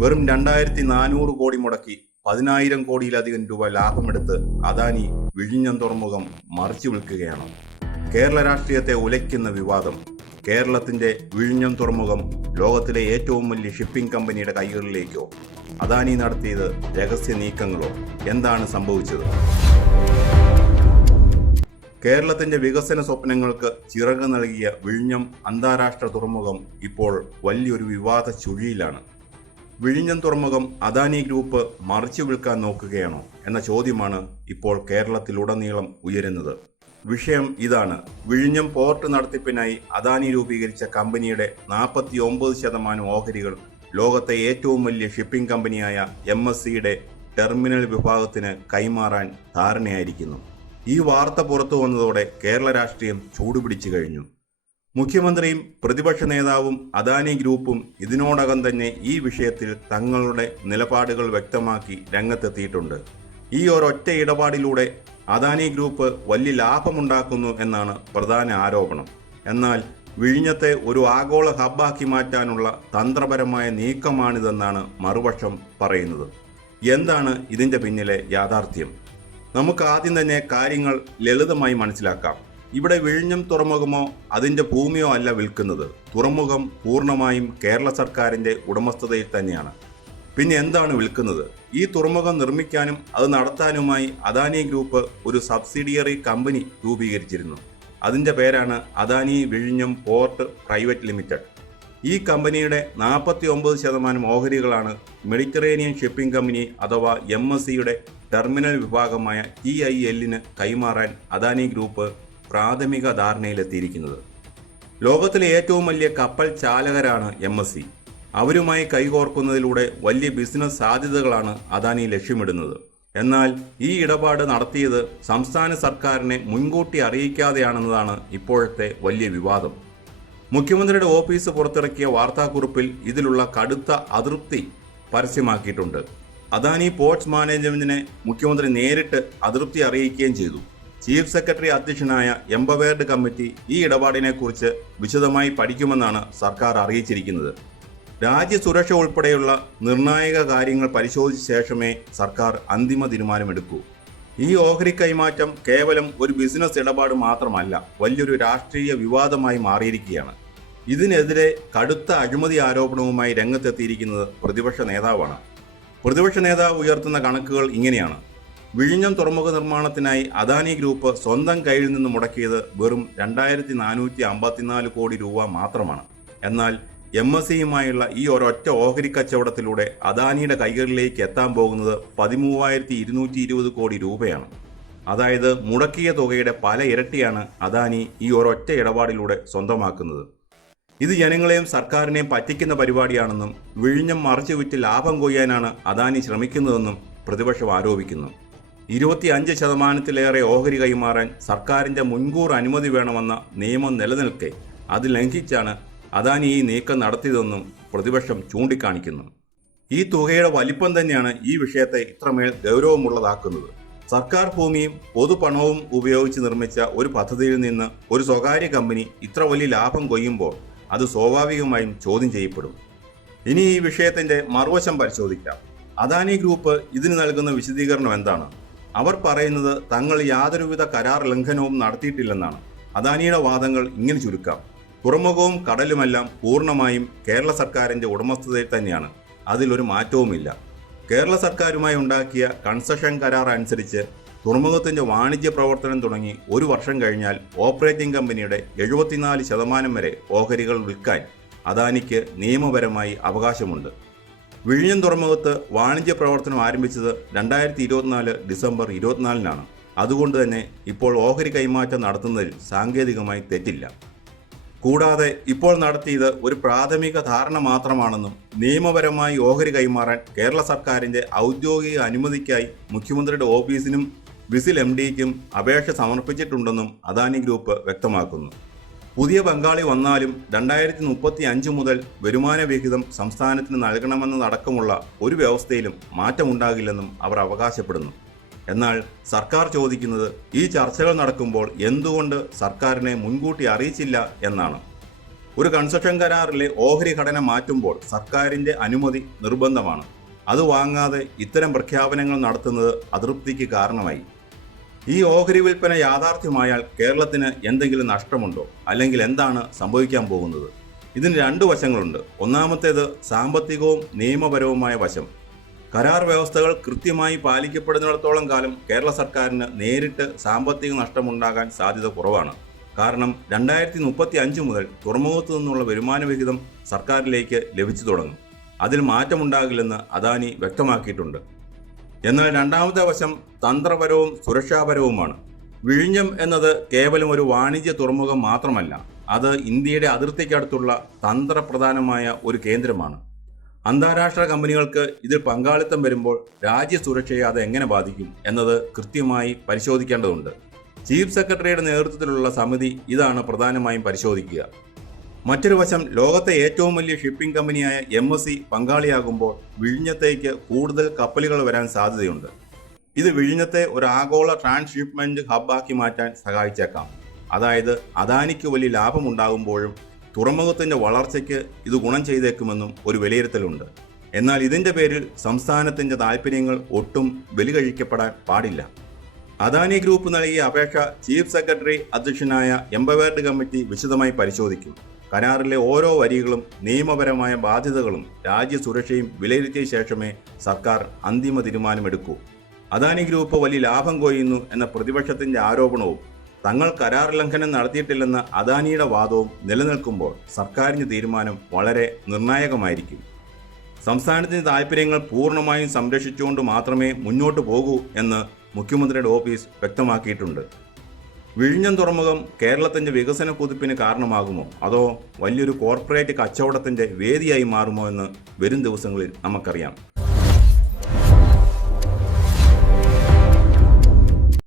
വെറും 2400 കോടി മുടക്കി 10,000 കോടിയിലധികം രൂപ ലാഭമെടുത്ത് അദാനി വിഴിഞ്ഞം തുറമുഖം മറിച്ചു വിൽക്കുകയാണ്. കേരള രാഷ്ട്രീയത്തെ ഉലയ്ക്കുന്ന വിവാദം. കേരളത്തിന്റെ വിഴിഞ്ഞം തുറമുഖം ലോകത്തിലെ ഏറ്റവും വലിയ ഷിപ്പിംഗ് കമ്പനിയുടെ കൈകളിലേക്കോ? അദാനി നടത്തിയത് രഹസ്യ നീക്കങ്ങളോ? എന്താണ് സംഭവിച്ചത്? കേരളത്തിന്റെ വികസന സ്വപ്നങ്ങൾക്ക് ചിറക് നൽകിയ വിഴിഞ്ഞം അന്താരാഷ്ട്ര തുറമുഖം ഇപ്പോൾ വലിയൊരു വിവാദ ചുഴിയിലാണ്. വിഴിഞ്ഞം തുറമുഖം അദാനി ഗ്രൂപ്പ് മറിച്ചു വിൽക്കാൻ നോക്കുകയാണോ എന്ന ചോദ്യമാണ് ഇപ്പോൾ കേരളത്തിലുടനീളം ഉയരുന്നത്. വിഷയം ഇതാണ്: വിഴിഞ്ഞം പോർട്ട് നടത്തിപ്പിനായി അദാനി രൂപീകരിച്ച കമ്പനിയുടെ 49% ഓഹരികൾ ലോകത്തെ ഏറ്റവും വലിയ ഷിപ്പിംഗ് കമ്പനിയായ MSCയുടെ ടെർമിനൽ വിഭാഗത്തിന് കൈമാറാൻ ധാരണയായിരിക്കുന്നു. ഈ വാർത്ത പുറത്തു വന്നതോടെ കേരള രാഷ്ട്രീയം ചൂടുപിടിച്ചു കഴിഞ്ഞു. മുഖ്യമന്ത്രിയും പ്രതിപക്ഷ നേതാവും അദാനി ഗ്രൂപ്പും ഇതിനോടകം തന്നെ ഈ വിഷയത്തിൽ തങ്ങളുടെ നിലപാടുകൾ വ്യക്തമാക്കി രംഗത്തെത്തിയിട്ടുണ്ട്. ഈ ഒരൊറ്റ ഇടപാടിലൂടെ അദാനി ഗ്രൂപ്പ് വലിയ ലാഭമുണ്ടാക്കുന്നു എന്നാണ് പ്രധാന ആരോപണം. എന്നാൽ വിഴിഞ്ഞത്തെ ഒരു ആഗോള ഹബ്ബാക്കി മാറ്റാനുള്ള തന്ത്രപരമായ നീക്കമാണിതെന്നാണ് മറുപക്ഷം പറയുന്നത്. എന്താണ് ഇതിന്റെ പിന്നിലെ യാഥാർത്ഥ്യം? നമുക്ക് ആദ്യം തന്നെ കാര്യങ്ങൾ ലളിതമായി മനസ്സിലാക്കാം. ഇവിടെ വിഴിഞ്ഞം തുറമുഖമോ അതിന്റെ ഭൂമിയോ അല്ല വിൽക്കുന്നത്. തുറമുഖം പൂർണ്ണമായും കേരള സർക്കാരിന്റെ ഉടമസ്ഥതയിൽ തന്നെയാണ്. പിന്നെ എന്താണ് വിൽക്കുന്നത്? ഈ തുറമുഖം നിർമ്മിക്കാനും അത് നടത്താനുമായി അദാനി ഗ്രൂപ്പ് ഒരു സബ്സിഡിയറി കമ്പനി രൂപീകരിച്ചിരുന്നു. അതിന്റെ പേരാണ് അദാനി വിഴിഞ്ഞം പോർട്ട് പ്രൈവറ്റ് ലിമിറ്റഡ്. ഈ കമ്പനിയുടെ 49% ഓഹരികളാണ് മെഡിറ്ററേനിയൻ ഷിപ്പിംഗ് കമ്പനി അഥവാ MSCയുടെ ടെർമിനൽ വിഭാഗമായ TILന് കൈമാറാൻ അദാനി ഗ്രൂപ്പ് പ്രാഥമിക ധാരണയിലെത്തിയിരിക്കുന്നത്. ലോകത്തിലെ ഏറ്റവും വലിയ കപ്പൽ ചാലകരാണ് MSC. അവരുമായി കൈകോർക്കുന്നതിലൂടെ വലിയ ബിസിനസ് സാധ്യതകളാണ് അദാനി ലക്ഷ്യമിടുന്നത്. എന്നാൽ ഈ ഇടപാട് നടത്തിയത് സംസ്ഥാന സർക്കാരിനെ മുൻകൂട്ടി അറിയിക്കാതെയാണെന്നതാണ് ഇപ്പോഴത്തെ വലിയ വിവാദം. മുഖ്യമന്ത്രിയുടെ ഓഫീസ് പുറത്തിറക്കിയ വാർത്താക്കുറിപ്പിൽ ഇതിലുള്ള കടുത്ത അതൃപ്തി പരസ്യമാക്കിയിട്ടുണ്ട്. അദാനി പോർട്സ് മാനേജ്മെന്റിനെ മുഖ്യമന്ത്രി നേരിട്ട് അതൃപ്തി അറിയിക്കുകയും ചെയ്തു. ചീഫ് സെക്രട്ടറി അധ്യക്ഷനായ എംപവേർഡ് കമ്മിറ്റി ഈ ഇടപാടിനെക്കുറിച്ച് വിശദമായി പഠിക്കുമെന്നാണ് സർക്കാർ അറിയിച്ചിരിക്കുന്നത്. രാജ്യസുരക്ഷ ഉൾപ്പെടെയുള്ള നിർണായക കാര്യങ്ങൾ പരിശോധിച്ച ശേഷമേ സർക്കാർ അന്തിമ തീരുമാനമെടുക്കൂ. ഈ ഓഹരി കൈമാറ്റം കേവലം ഒരു ബിസിനസ് ഇടപാട് മാത്രമല്ല, വലിയൊരു രാഷ്ട്രീയ വിവാദമായി മാറിയിരിക്കുകയാണ്. ഇതിനെതിരെ കടുത്ത അഴിമതി ആരോപണവുമായി രംഗത്തെത്തിയിരിക്കുന്നത് പ്രതിപക്ഷ നേതാവാണ്. പ്രതിപക്ഷ നേതാവ് ഉയർത്തുന്ന കണക്കുകൾ ഇങ്ങനെയാണ്: വിഴിഞ്ഞം തുറമുഖ നിർമ്മാണത്തിനായി അദാനി ഗ്രൂപ്പ് സ്വന്തം കയ്യിൽ നിന്ന് മുടക്കിയത് വെറും 2454 കോടി രൂപ മാത്രമാണ്. എന്നാൽ MSCയുമായുള്ള ഈ ഒരൊറ്റ ഓഹരി കച്ചവടത്തിലൂടെ അദാനിയുടെ കൈകളിലേക്ക് എത്താൻ പോകുന്നത് 13,220 കോടി രൂപയാണ്. അതായത് മുടക്കിയ തുകയുടെ പല ഇരട്ടിയാണ് അദാനി ഈ ഒരൊറ്റ ഇടപാടിലൂടെ സ്വന്തമാക്കുന്നത്. ഇത് ജനങ്ങളെയും സർക്കാരിനെയും പറ്റിക്കുന്ന പരിപാടിയാണെന്നും വിഴിഞ്ഞം മറിച്ചു വിറ്റ് ലാഭം കൊയ്യാനാണ് അദാനി ശ്രമിക്കുന്നതെന്നും പ്രതിപക്ഷം ആരോപിക്കുന്നു. 25%-ലേറെ ഓഹരി കൈമാറാൻ സർക്കാരിന്റെ മുൻകൂർ അനുമതി വേണമെന്ന നിയമം നിലനിൽക്കെ അത് ലംഘിച്ചാണ് അദാനി ഈ നീക്കം നടത്തിയതെന്നും പ്രതിപക്ഷം ചൂണ്ടിക്കാണിക്കുന്നു. ഈ തുകയുടെ വലിപ്പം തന്നെയാണ് ഈ വിഷയത്തെ ഇത്രമേൽ ഗൗരവമുള്ളതാക്കുന്നത്. സർക്കാർ ഭൂമിയും പൊതുപണവും ഉപയോഗിച്ച് നിർമ്മിച്ച ഒരു പദ്ധതിയിൽ നിന്ന് ഒരു സ്വകാര്യ കമ്പനി ഇത്ര വലിയ ലാഭം കൊയ്യുമ്പോൾ അത് സ്വാഭാവികമായും ചോദ്യം ചെയ്യപ്പെടും. ഇനി ഈ വിഷയത്തിന്റെ മറുവശം പരിശോധിക്കാം. അദാനി ഗ്രൂപ്പ് ഇതിന് നൽകുന്ന വിശദീകരണം എന്താണ്? അവർ പറയുന്നത് തങ്ങൾ യാതൊരുവിധ കരാർ ലംഘനവും നടത്തിയിട്ടില്ലെന്നാണ്. അദാനിയുടെ വാദങ്ങൾ ഇങ്ങനെ ചുരുക്കാം: തുറമുഖവും കടലുമെല്ലാം പൂർണ്ണമായും കേരള സർക്കാരിന്റെ ഉടമസ്ഥതയിൽ തന്നെയാണ്. അതിലൊരു മാറ്റവുമില്ല. കേരള സർക്കാരുമായി ഉണ്ടാക്കിയ കൺസഷൻ കരാർ അനുസരിച്ച് തുറമുഖത്തിന്റെ വാണിജ്യ പ്രവർത്തനം തുടങ്ങി 1 വർഷം കഴിഞ്ഞാൽ ഓപ്പറേറ്റിംഗ് കമ്പനിയുടെ 74% വരെ ഓഹരികൾ വിൽക്കാൻ അദാനിക്ക് നിയമപരമായി അവകാശമുണ്ട്. വിഴിഞ്ഞം തുറമുഖത്ത് വാണിജ്യ പ്രവർത്തനം ആരംഭിച്ചത് 2024 ഡിസംബർ 24-നാണ്. അതുകൊണ്ട് തന്നെ ഇപ്പോൾ ഓഹരി കൈമാറ്റം നടത്തുന്നതിൽ സാങ്കേതികമായി തെറ്റില്ല. കൂടാതെ ഇപ്പോൾ നടത്തിയത് ഒരു പ്രാഥമിക ധാരണ മാത്രമാണെന്നും നിയമപരമായി ഓഹരി കൈമാറാൻ കേരള സർക്കാരിന്റെ ഔദ്യോഗിക അനുമതിക്കായി മുഖ്യമന്ത്രിയുടെ ഓഫീസിനും വിസിൽ MDക്കും അപേക്ഷ സമർപ്പിച്ചിട്ടുണ്ടെന്നും അദാനി ഗ്രൂപ്പ് വ്യക്തമാക്കുന്നു. പുതിയ പങ്കാളി വന്നാലും 2035 മുതൽ വരുമാന വിഹിതം സംസ്ഥാനത്തിന് നൽകണമെന്നതടക്കമുള്ള ഒരു വ്യവസ്ഥയിലും മാറ്റമുണ്ടാകില്ലെന്നും അവർ അവകാശപ്പെടുന്നു. എന്നാൽ സർക്കാർ ചോദിക്കുന്നത് ഈ ചർച്ചകൾ നടക്കുമ്പോൾ എന്തുകൊണ്ട് സർക്കാരിനെ മുൻകൂട്ടി അറിയിച്ചില്ല എന്നാണ്. ഒരു കൺസ്ട്രക്ഷൻ കരാറിലെ ഓഹരി ഘടന മാറ്റുമ്പോൾ സർക്കാരിന്റെ അനുമതി നിർബന്ധമാണ്. അത് വാങ്ങാതെ ഇത്തരം പ്രഖ്യാപനങ്ങൾ നടത്തുന്നത് അതൃപ്തിക്ക് കാരണമായി. ഈ ഓഹരി വിൽപ്പന യാഥാർത്ഥ്യമായാൽ കേരളത്തിന് എന്തെങ്കിലും നഷ്ടമുണ്ടോ, അല്ലെങ്കിൽ എന്താണ് സംഭവിക്കാൻ പോകുന്നത്? ഇതിന് രണ്ട് വശങ്ങളുണ്ട്. ഒന്നാമത്തേത് സാമ്പത്തികവും നിയമപരവുമായ വശം. കരാർ വ്യവസ്ഥകൾ കൃത്യമായി പാലിക്കപ്പെടുന്നിടത്തോളം കാലം കേരള സർക്കാരിന് നേരിട്ട് സാമ്പത്തിക നഷ്ടമുണ്ടാകാൻ സാധ്യത കുറവാണ്. കാരണം 2035 മുതൽ തുറമുഖത്തു നിന്നുള്ള വരുമാന വിഹിതം സർക്കാരിലേക്ക് ലഭിച്ചു തുടങ്ങും. അതിൽ മാറ്റമുണ്ടാകില്ലെന്ന് അദാനി വ്യക്തമാക്കിയിട്ടുണ്ട്. എന്നാൽ രണ്ടാമത്തെ വശം തന്ത്രപരവും സുരക്ഷാപരവുമാണ്. വിഴിഞ്ഞം എന്നത് കേവലം ഒരു വാണിജ്യ തുറമുഖം മാത്രമല്ല, അത് ഇന്ത്യയുടെ അതിർത്തിക്കടുത്തുള്ള തന്ത്രപ്രധാനമായ ഒരു കേന്ദ്രമാണ്. അന്താരാഷ്ട്ര കമ്പനികൾക്ക് ഇതിൽ പങ്കാളിത്തം വരുമ്പോൾ രാജ്യസുരക്ഷയെ അത് എങ്ങനെ ബാധിക്കും എന്നത് കൃത്യമായി പരിശോധിക്കേണ്ടതുണ്ട്. ചീഫ് സെക്രട്ടറിയുടെ നേതൃത്വത്തിലുള്ള സമിതി ഇതാണ് പ്രധാനമായും പരിശോധിക്കുക. മറ്റൊരു വശം, ലോകത്തെ ഏറ്റവും വലിയ ഷിപ്പിംഗ് കമ്പനിയായ MSC പങ്കാളിയാകുമ്പോൾ വിഴിഞ്ഞത്തേക്ക് കൂടുതൽ കപ്പലുകൾ വരാൻ സാധ്യതയുണ്ട്. ഇത് വിഴിഞ്ഞത്തെ ഒരു ആഗോള ട്രാൻസ്ഷിപ്മെന്റ് ഹബ്ബാക്കി മാറ്റാൻ സഹായിച്ചേക്കാം. അതായത് അദാനിക്ക് വലിയ ലാഭമുണ്ടാകുമ്പോഴും തുറമുഖത്തിന്റെ വളർച്ചയ്ക്ക് ഇത് ഗുണം ചെയ്തേക്കുമെന്നും ഒരു വിലയിരുത്തലുണ്ട്. എന്നാൽ ഇതിന്റെ പേരിൽ സംസ്ഥാനത്തിന്റെ താൽപ്പര്യങ്ങൾ ഒട്ടും ബലികഴിക്കപ്പെടാൻ പാടില്ല. അദാനി ഗ്രൂപ്പ് നൽകിയ അപേക്ഷ ചീഫ് സെക്രട്ടറി അധ്യക്ഷനായ എംപവേർഡ് കമ്മിറ്റി വിശദമായി പരിശോധിക്കും. കരാറിലെ ഓരോ വരികളും നിയമപരമായ ബാധ്യതകളും രാജ്യസുരക്ഷയും വിലയിരുത്തിയ ശേഷമേ സർക്കാർ അന്തിമ തീരുമാനമെടുക്കൂ. അദാനി ഗ്രൂപ്പ് വലിയ ലാഭം കൊയ്യുന്നു എന്ന പ്രതിപക്ഷത്തിന്റെ ആരോപണവും തങ്ങൾ കരാർ ലംഘനം നടത്തിയിട്ടില്ലെന്ന അദാനിയുടെ വാദവും നിലനിൽക്കുമ്പോൾ സർക്കാരിന്റെ തീരുമാനം വളരെ നിർണായകമായിരിക്കും. സംസ്ഥാനത്തിന്റെ താൽപ്പര്യങ്ങൾ പൂർണ്ണമായും സംരക്ഷിച്ചുകൊണ്ട് മാത്രമേ മുന്നോട്ട് പോകൂ എന്ന് മുഖ്യമന്ത്രിയുടെ ഓഫീസ് വ്യക്തമാക്കിയിട്ടുണ്ട്. വിഴിഞ്ഞം തുറമുഖം കേരളത്തിന്റെ വികസന കുതിപ്പിന് കാരണമാകുമോ, അതോ വലിയൊരു കോർപ്പറേറ്റ് കച്ചവടത്തിന്റെ വേദിയായി മാറുമോ എന്ന് വരും ദിവസങ്ങളിൽ നമുക്കറിയാം.